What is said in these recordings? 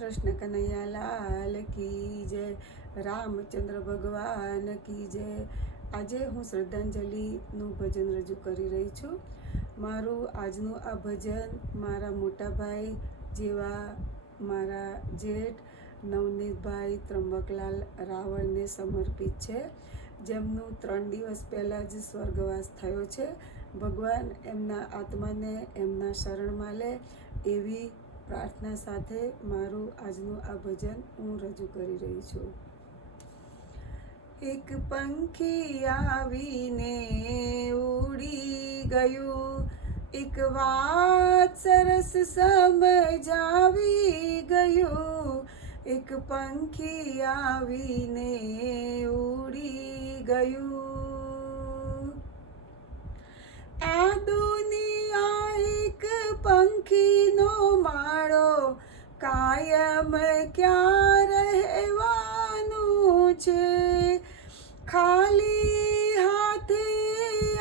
કૃષ્ણ કનૈયા લાલ કી જય, રામચંદ્ર ભગવાન કી જય। આજે હું શ્રદ્ધાંજલિનું ભજન રજૂ કરી રહી છું। મારું આજનું આ ભજન મારા મોટા ભાઈ જેવા મારા જેઠ નવનીતભાઈ ત્રંબકલાલ રાવળને સમર્પિત છે, જેમનું 3 દિવસ પહેલાં જ સ્વર્ગવાસ થયો છે। ભગવાન એમના આત્માને એમના શરણમાં લે એવી પ્રાર્થના સાથે મારું આજનું આ ભજન હું રજૂ કરી રહી છું। એક પંખી આવીને ઉડી ગયું, એક વાત સરસ સમજાવી ગયું। એક પંખી આવીને ઉડી ગયું, આ દુનિયા એક પંખીનો માળો, કાયમ ક્યાં રહેવાનું છે। ખાલી હાથે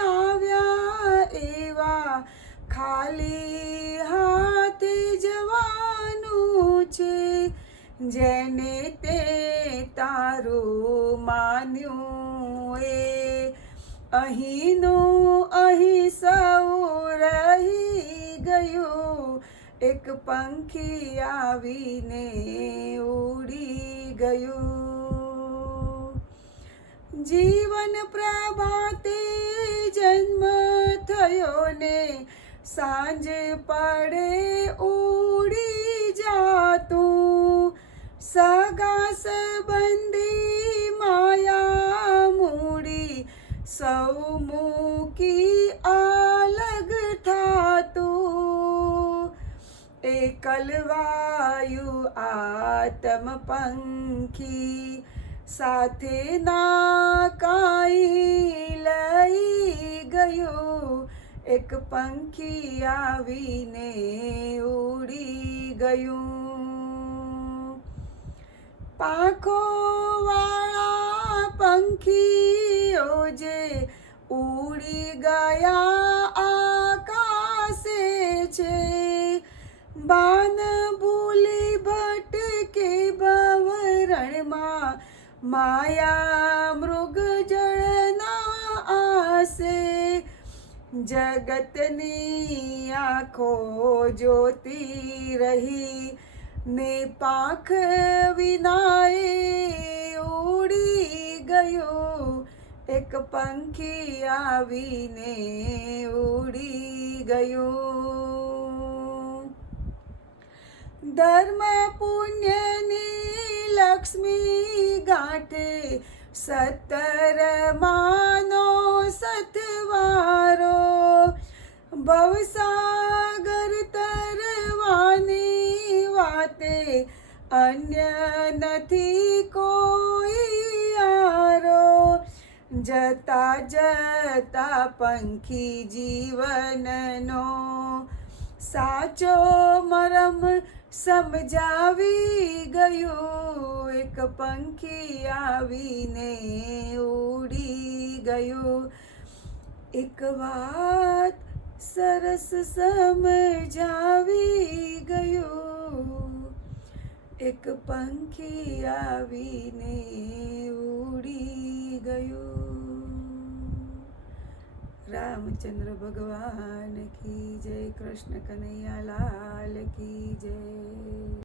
આવ્યા એવા ખાલી હાથે જવાનું છે। જેને તે તારું માન્યું એ અહીંનું અહીં સૌ રહી ગયું। એક પંખી આવીને ઉડી ગયું, જીવન પ્રભાતે જન્મ થયો ને સાંજ પડે ઉડી જાતું। સગા સંબંધી માયા મૂડી સૌ મૂકી અલગ થાતું। એકલવાયુ આત્મ પંખી સાથે ના કાંઈ લઈ ગયું। એક પંખી આવીને ઉડી ગયું, પાંખો વાળા પંખીઓ જે ઉડી ગયા આકાશે છે। બાન ભૂલી ભટકે ભવરણમાં માયા મૃગ જળના આસે। જગતની આંખો જોતી રહી ને પાંખ વિનાએ ઉડી ગયું। એક પંખી આવીને ઉડી ગયું, ધર્મ પુણ્યની લક્ષ્મી ગાંઠે 17 માનો સથવારો। ભવસાગર તરવાની વાતે અન્ય નથી કોઈ યારો। જતા જતા પંખી જીવનનો સાચો મરમ સમજાવી ગયું। એક પંખી આવીને ઉડી ગયું, એક વાત સરસ સમજાવી ગયું। એક પંખી આવીને ઉડી ગયું। રામચંદ્ર ભગવાન કી જય, કૃષ્ણ કનૈયા લાલ કી જય।